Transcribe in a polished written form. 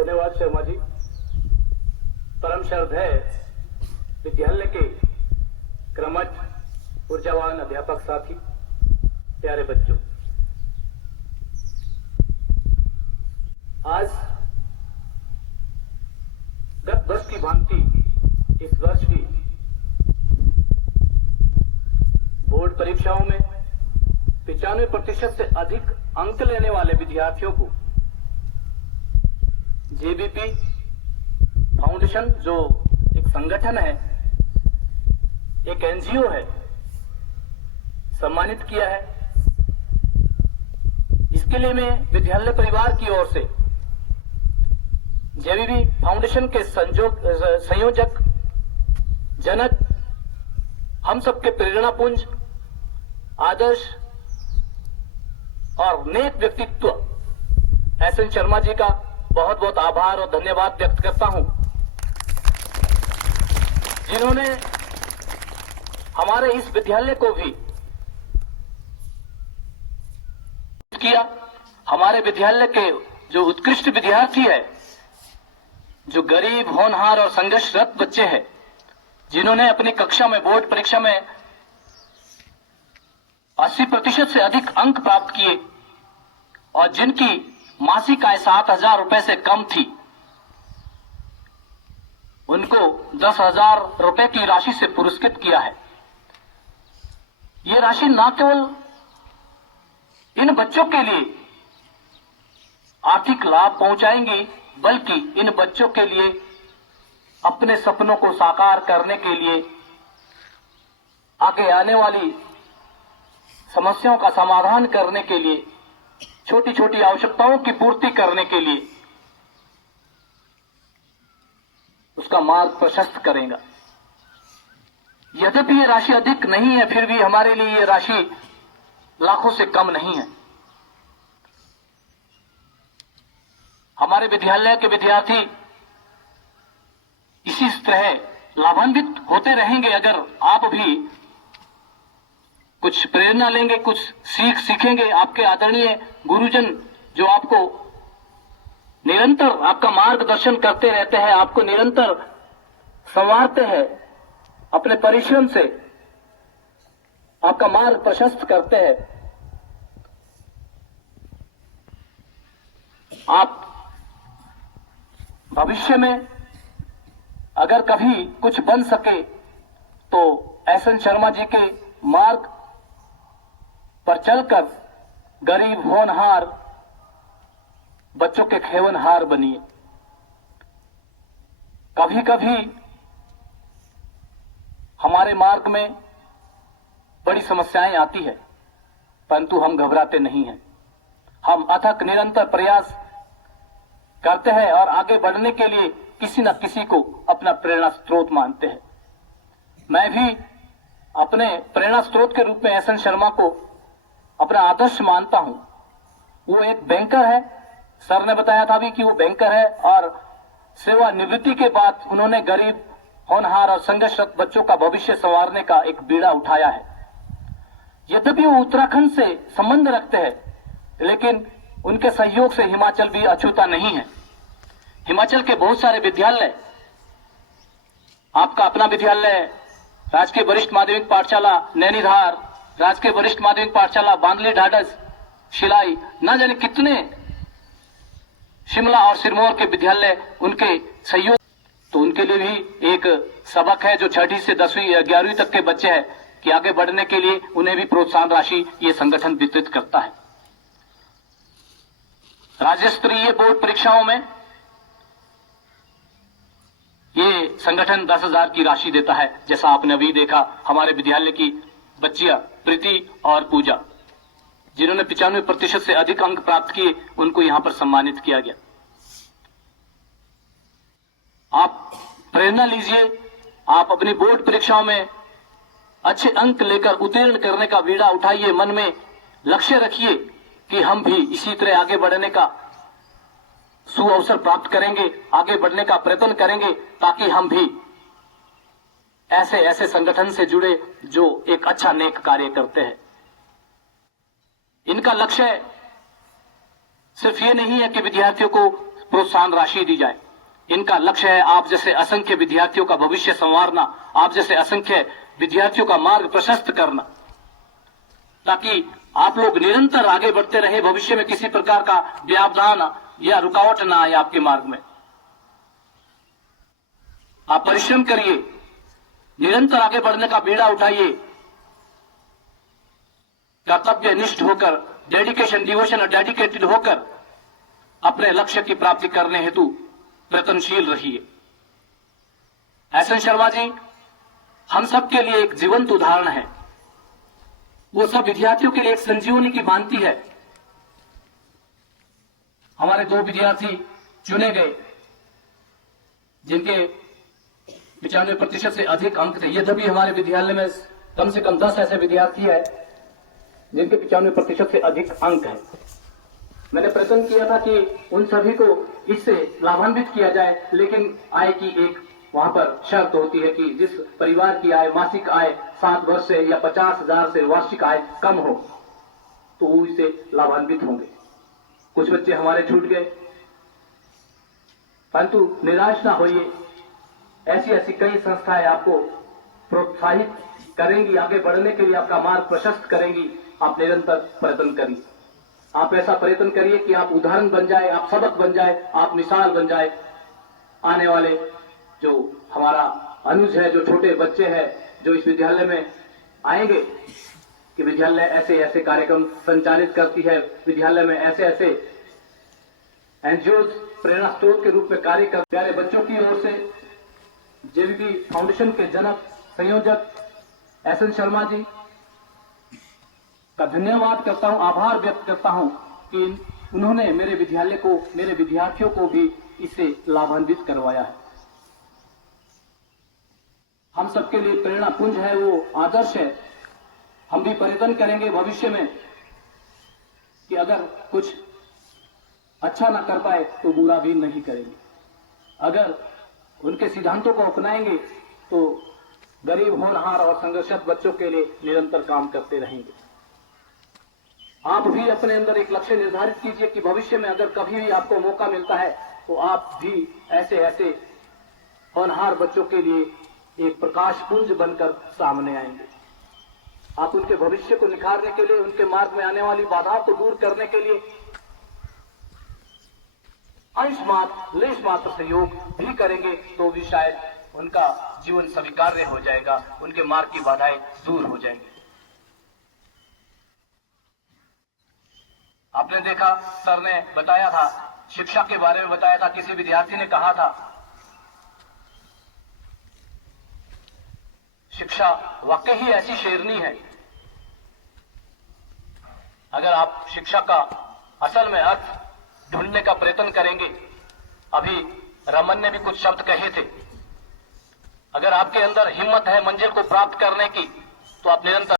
धन्यवाद शर्मा जी। परम श्रद्धेय विद्यालय के क्रमठ ऊर्जावान अध्यापक साथी, प्यारे बच्चों, आज गत वर्ष की भांति इस वर्ष भी बोर्ड परीक्षाओं में 95% से अधिक अंक लेने वाले विद्यार्थियों को जेबीपी फाउंडेशन, जो एक संगठन है, एक एनजीओ है, सम्मानित किया है। इसके लिए मैं विद्यालय परिवार की ओर से जेबीपी फाउंडेशन के संयोजक, जनक, हम सबके प्रेरणापुंज, आदर्श और नेक व्यक्तित्व एस एन शर्मा जी का बहुत बहुत आभार और धन्यवाद व्यक्त करता हूं, जिन्होंने हमारे इस विद्यालय को भी किया। हमारे विद्यालय के जो उत्कृष्ट विद्यार्थी है, जो गरीब, होनहार और संघर्षरत बच्चे हैं, जिन्होंने अपनी कक्षा में, बोर्ड परीक्षा में 80% से अधिक अंक प्राप्त किए और जिनकी मासिक आय 7,000 रुपए से कम थी, उनको 10,000 रुपए की राशि से पुरस्कृत किया है। ये राशि न केवल इन बच्चों के लिए आर्थिक लाभ पहुंचाएंगी, बल्कि इन बच्चों के लिए अपने सपनों को साकार करने के लिए, आगे आने वाली समस्याओं का समाधान करने के लिए, छोटी छोटी आवश्यकताओं की पूर्ति करने के लिए उसका मार्ग प्रशस्त करेगा। यद्यपि ये राशि अधिक नहीं है, फिर भी हमारे लिए ये राशि लाखों से कम नहीं है। हमारे विद्यालय के विद्यार्थी इसी तरह लाभान्वित होते रहेंगे अगर आप भी कुछ प्रेरणा लेंगे, कुछ सीखेंगे। आपके आदरणीय गुरुजन जो आपको निरंतर आपका मार्गदर्शन करते रहते हैं, आपको निरंतर संवारते हैं, अपने परिश्रम से आपका मार्ग प्रशस्त करते हैं। आप भविष्य में अगर कभी कुछ बन सके तो एस एन शर्मा जी के मार्ग पर चलकर गरीब, होनहार बच्चों के खेवनहार बनिए। कभी कभी हमारे मार्ग में बड़ी समस्याएं आती है, परंतु हम घबराते नहीं हैं। हम अथक निरंतर प्रयास करते हैं और आगे बढ़ने के लिए किसी न किसी को अपना प्रेरणा स्रोत मानते हैं। मैं भी अपने प्रेरणा स्रोत के रूप में एस एन शर्मा को अपना आदर्श मानता हूं। वो एक बैंकर है, सर ने बताया था भी कि वो बैंकर है, और सेवानिवृत्ति के बाद उन्होंने गरीब, होनहार और संघर्षरत बच्चों का भविष्य संवारने का एक बीड़ा उठाया है। यद्यपि वो उत्तराखंड से संबंध रखते हैं, लेकिन उनके सहयोग से हिमाचल भी अछूता नहीं है। हिमाचल के बहुत सारे विद्यालय, आपका अपना विद्यालय राजकीय वरिष्ठ माध्यमिक पाठशाला नैनीधार, राजकीय वरिष्ठ माध्यमिक पाठशाला बांदली ढाढस, शिलाई, न जाने कितने शिमला और सिरमौर के विद्यालय, उनके सहयोग, तो उनके लिए भी एक सबक है जो 6वीं से 10वीं 11वीं तक के बच्चे हैं कि आगे बढ़ने के लिए उन्हें भी प्रोत्साहन राशि ये संगठन वितरित करता है। राज्य स्तरीय बोर्ड परीक्षाओं में ये संगठन 10,000 की राशि देता है। जैसा आपने अभी देखा, हमारे विद्यालय की बच्चियां प्रीति और पूजा, जिन्होंने 95% से अधिक अंक प्राप्त किए, उनको यहां पर सम्मानित किया गया। आप प्रेरणा लीजिए, आप अपनी बोर्ड परीक्षाओं में अच्छे अंक लेकर उत्तीर्ण करने का बीड़ा उठाइए, मन में लक्ष्य रखिए कि हम भी इसी तरह आगे बढ़ने का सुअवसर प्राप्त करेंगे, आगे बढ़ने का प्रयत्न करेंगे, ताकि हम भी ऐसे संगठन से जुड़े जो एक अच्छा नेक कार्य करते हैं। इनका लक्ष्य सिर्फ ये नहीं है कि विद्यार्थियों को प्रोत्साहन राशि दी जाए। इनका लक्ष्य है आप जैसे असंख्य विद्यार्थियों का भविष्य संवारना, आप जैसे असंख्य विद्यार्थियों का मार्ग प्रशस्त करना, ताकि आप लोग निरंतर आगे बढ़ते रहे, भविष्य में किसी प्रकार का व्यवधान या रुकावट ना आए आपके मार्ग में। आप परिश्रम करिए, निरंतर आगे बढ़ने का बीड़ा उठाइए, कर्तव्य निष्ठ होकर, डेडिकेशन, डिवोशन और डेडिकेटेड होकर अपने लक्ष्य की प्राप्ति करने हेतु प्रयत्नशील रहिए। एस एन शर्मा जी हम सबके लिए एक जीवंत उदाहरण है। वो सब विद्यार्थियों के लिए एक संजीवनी की भांति है। हमारे 2 विद्यार्थी चुने गए जिनके 95% से अधिक अंक थे। यद्यपि हमारे विद्यालय में कम से कम 10 ऐसे विद्यार्थी है जिनके 95% से अधिक अंक है। मैंने प्रयत्न किया था कि उन सभी को इससे लाभान्वित किया जाए, लेकिन आय की एक वहां पर शर्त होती है कि जिस परिवार की आय, मासिक आय 7 वर्ष से या 50,000 से वार्षिक आय कम हो तो वो इससे लाभान्वित होंगे। कुछ बच्चे हमारे छूट गए, परंतु निराश ना होइए। ऐसी ऐसी कई संस्थाएं आपको प्रोत्साहित करेंगी, आगे बढ़ने के लिए आपका मार्ग प्रशस्त करेंगी। आप निरंतर प्रयत्न करिए। आप ऐसा प्रयत्न करिए कि आप उदाहरण बन जाए, आप सबक बन जाए, आप मिसाल बन जाए। आने वाले जो हमारा अनुज है, जो छोटे बच्चे हैं जो इस विद्यालय में आएंगे कि विद्यालय ऐसे ऐसे कार्यक्रम संचालित करती है, विद्यालय में ऐसे ऐसे एनजीओ प्रेरणा स्रोत के रूप में कार्य कर प्यारे बच्चों की ओर से जेवीबी फाउंडेशन के जनक संयोजक एस एन शर्मा जी का धन्यवाद करता हूं, आभार व्यक्त करता हूं कि उन्होंने मेरे विद्यालय को, मेरे विद्यार्थियों को भी इससे लाभान्वित करवाया है। हम सबके लिए प्रेरणा पुंज है, वो आदर्श है। हम भी प्रयत्न करेंगे भविष्य में कि अगर कुछ अच्छा ना कर पाए तो बुरा भी नहीं करेंगे। अगर उनके सिद्धांतों को अपनाएंगे तो गरीब, होनहार और संघर्षरत बच्चों के लिए निरंतर काम करते रहेंगे। आप भी अपने अंदर एक लक्ष्य निर्धारित कीजिए कि भविष्य में अगर कभी भी आपको मौका मिलता है तो आप भी ऐसे ऐसे होनहार बच्चों के लिए एक प्रकाश पुंज बनकर सामने आएंगे। आप उनके भविष्य को निखारने के लिए, उनके मार्ग में आने वाली बाधाओं को दूर करने के लिए अंश मात्र, लेश मात्र सहयोग भी करेंगे तो भी शायद उनका जीवन स्वीकार्य हो जाएगा, उनके मार्ग की बाधाएं दूर हो जाएंगी। आपने देखा, सर ने बताया था, शिक्षा के बारे में बताया था। किसी विद्यार्थी ने कहा था, शिक्षा वाकई ही ऐसी शेरनी है। अगर आप शिक्षा का असल में अर्थ ढूंढने का प्रयत्न करेंगे, अभी रमन ने भी कुछ शब्द कहे थे, अगर आपके अंदर हिम्मत है मंजिल को प्राप्त करने की तो आप निरंतर